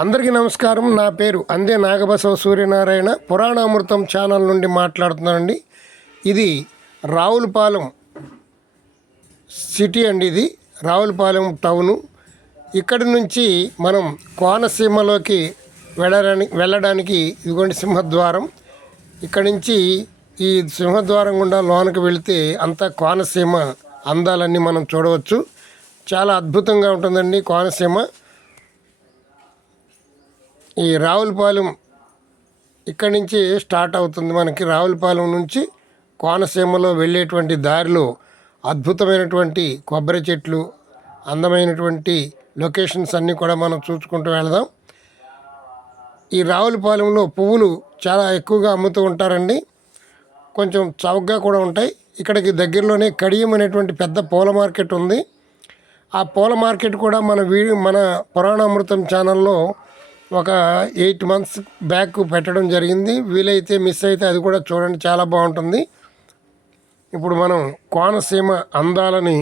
అందరికీ నమస్కారం. నా పేరు అందే నాగబసవ సూర్యనారాయణ. పురాణామృతం ఛానల్ నుండి మాట్లాడుతున్నానండి. ఇది రావులపాలెం సిటీ అండి. ఇది రావులపాలెం టౌను. ఇక్కడి నుంచి మనం కోనసీమలోకి వెళ్ళడానికి ఇదిగోండి సింహద్వారం. ఇక్కడి నుంచి ఈ సింహద్వారం గుండా లోనకి వెళితే అంతా కోనసీమ అందాలన్నీ మనం చూడవచ్చు. చాలా అద్భుతంగా ఉంటుందండి కోనసీమ. ఈ రావులపాలెం ఇక్కడి నుంచి స్టార్ట్ అవుతుంది. మనకి రావులపాలెం నుంచి కోనసీమలో వెళ్ళేటువంటి దారిలో అద్భుతమైనటువంటి కొబ్బరి చెట్లు, అందమైనటువంటి లొకేషన్స్ అన్నీ కూడా మనం చూసుకుంటూ వెళదాం. ఈ రావులపాలెంలో పువ్వులు చాలా ఎక్కువగా అమ్ముతూ ఉంటారండి. కొంచెం చౌకగా కూడా ఉంటాయి. ఇక్కడికి దగ్గరలోనే కడియం అనేటువంటి పెద్ద పూల మార్కెట్ ఉంది. ఆ పూల మార్కెట్ కూడా మన పురాణామృతం ఛానల్లో ఒక 8 months బ్యాక్ పెట్టడం జరిగింది. వీలైతే మిస్ అయితే అది కూడా చూడండి, చాలా బాగుంటుంది. ఇప్పుడు మనం కోనసీమ అందాలని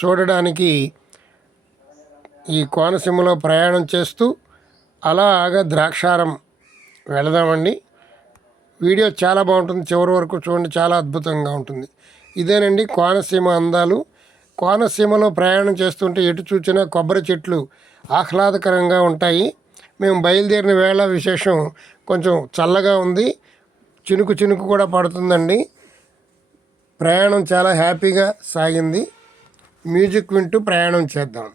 చూడడానికి ఈ కోనసీమలో ప్రయాణం చేస్తూ అలాగా ద్రాక్షారం వెళదామండి. వీడియో చాలా బాగుంటుంది, చివరి వరకు చూడండి, చాలా అద్భుతంగా ఉంటుంది. ఇదేనండి కోనసీమ అందాలు. కోనసీమలో ప్రయాణం చేస్తుంటే ఎటు చూసినా కొబ్బరి చెట్లు ఆహ్లాదకరంగా ఉంటాయి. మేము బయలుదేరిన వేళ విశేషం కొంచెం చల్లగా ఉంది, చినుకు చినుకు కూడా పడుతుందండి. ప్రయాణం చాలా హ్యాపీగా సాగింది. మ్యూజిక్ వింటూ ప్రయాణం చేద్దాం.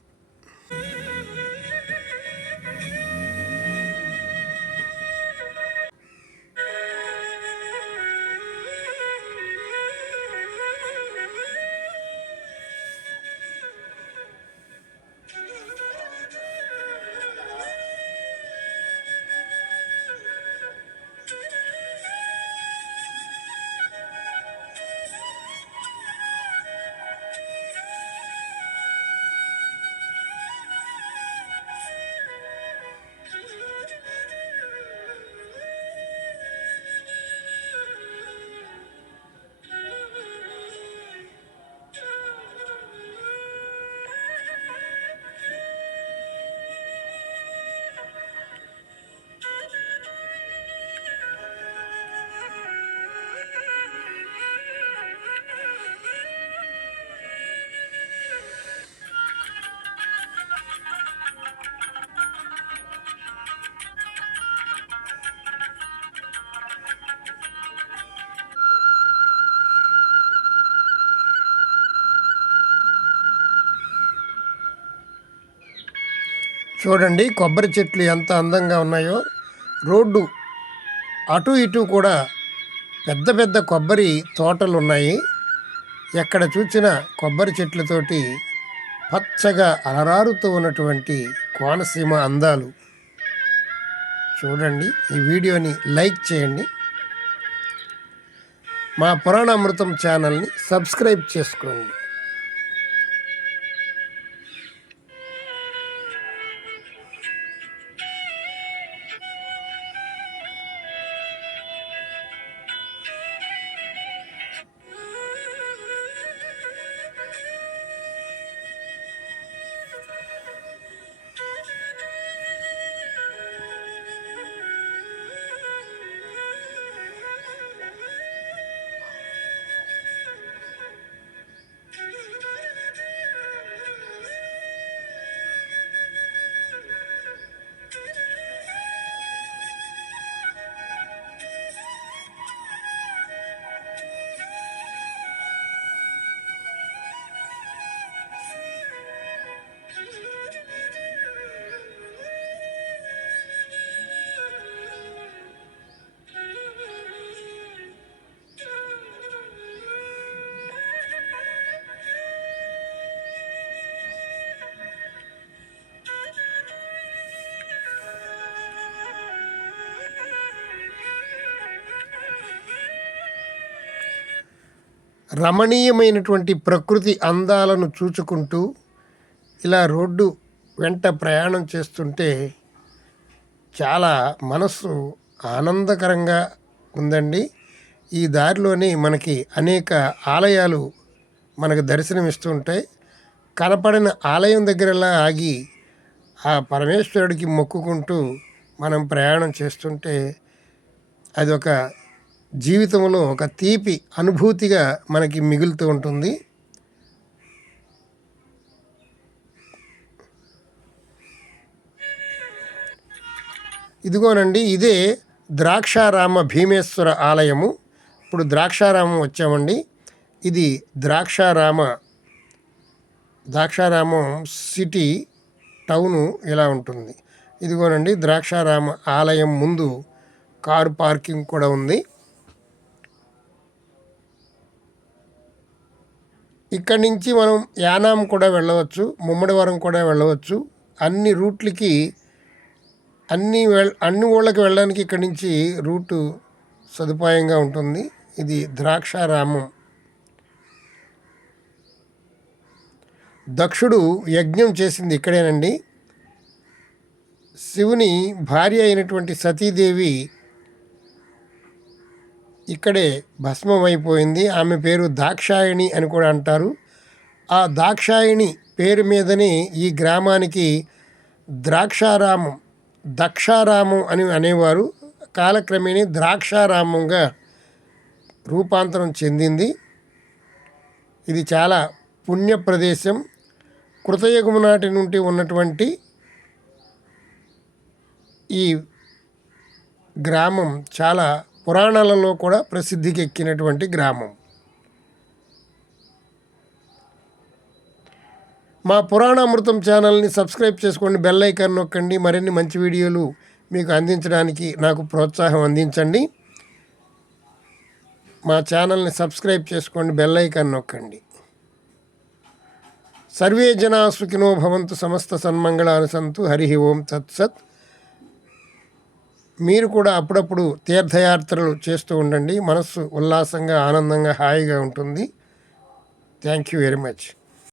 చూడండి కొబ్బరి చెట్లు ఎంత అందంగా ఉన్నాయో. రోడ్డు అటు ఇటు కూడా పెద్ద పెద్ద కొబ్బరి తోటలు ఉన్నాయి. ఎక్కడ చూసినా కొబ్బరి చెట్లతోటి పచ్చగా అలరారుతూ ఉన్నటువంటి కోనసీమ అందాలు చూడండి. ఈ వీడియోని లైక్ చేయండి. మా పురాణామృతం ఛానల్ని సబ్స్క్రైబ్ చేసుకోండి. రమణీయమైనటువంటి ప్రకృతి అందాలను చూచుకుంటూ ఇలా రోడ్డు వెంట ప్రయాణం చేస్తుంటే చాలా మనస్సు ఆనందకరంగా ఉందండి. ఈ దారిలోని మనకి అనేక ఆలయాలు మనకు దర్శనమిస్తూ ఉంటాయి. కనపడిన ఆలయం దగ్గరలా ఆగి ఆ పరమేశ్వరుడికి మొక్కుకుంటూ మనం ప్రయాణం చేస్తుంటే అది ఒక జీవితంలో ఒక తీపి అనుభూతిగా మనకి మిగులుతూ ఉంటుంది. ఇదిగోనండి, ఇదే ద్రాక్షారామ భీమేశ్వర ఆలయము. ఇప్పుడు ద్రాక్షారామం వచ్చామండి. ఇది ద్రాక్షారామం సిటీ టౌను ఇలా ఉంటుంది. ఇదిగోనండి, ద్రాక్షారామ ఆలయం ముందు కారు పార్కింగ్ కూడా ఉంది. ఇక్కడి నుంచి మనం యానాం కూడా వెళ్ళవచ్చు, ముమ్మడివరం కూడా వెళ్ళవచ్చు. అన్ని రూట్లకి అన్ని ఊళ్ళకి వెళ్ళడానికి ఇక్కడి నుంచి రూటు సదుపాయంగా ఉంటుంది. ఇది ద్రాక్షారామం. దక్షుడు యజ్ఞం చేసింది ఇక్కడేనండి. శివుని భార్య అయినటువంటి సతీదేవి ఇక్కడే భస్మమైపోయింది. ఆమె పేరు దాక్షాయణి అని కూడా అంటారు. ఆ దాక్షాయణి పేరు మీదనే ఈ గ్రామానికి దక్షారామం అని అనేవారు. కాలక్రమేణీ ద్రాక్షారామంగా రూపాంతరం చెందింది. ఇది చాలా పుణ్య ప్రదేశం. కృతయుగము నాటి నుండి ఉన్నటువంటి ఈ గ్రామం చాలా పురాణాలలో కూడా ప్రసిద్ధికి ఎక్కినటువంటి గ్రామం. మా పురాణామృతం ఛానల్ని సబ్స్క్రైబ్ చేసుకోండి, బెల్ ఐకాన్ నొక్కండి. మరిన్ని మంచి వీడియోలు మీకు అందించడానికి నాకు ప్రోత్సాహం అందించండి. మా ఛానల్ని సబ్స్క్రైబ్ చేసుకోండి, బెల్ ఐకాన్ నొక్కండి. సర్వే జనా సుఖినో భవంతు, సమస్త సన్మంగళాని సంతు. హరి ఓం తత్సత్. మీరు కూడా అప్పుడప్పుడు తీర్థయాత్రలు చేస్తూ ఉండండి. మనస్సు ఉల్లాసంగా, ఆనందంగా, హాయిగా ఉంటుంది. Thank you very much.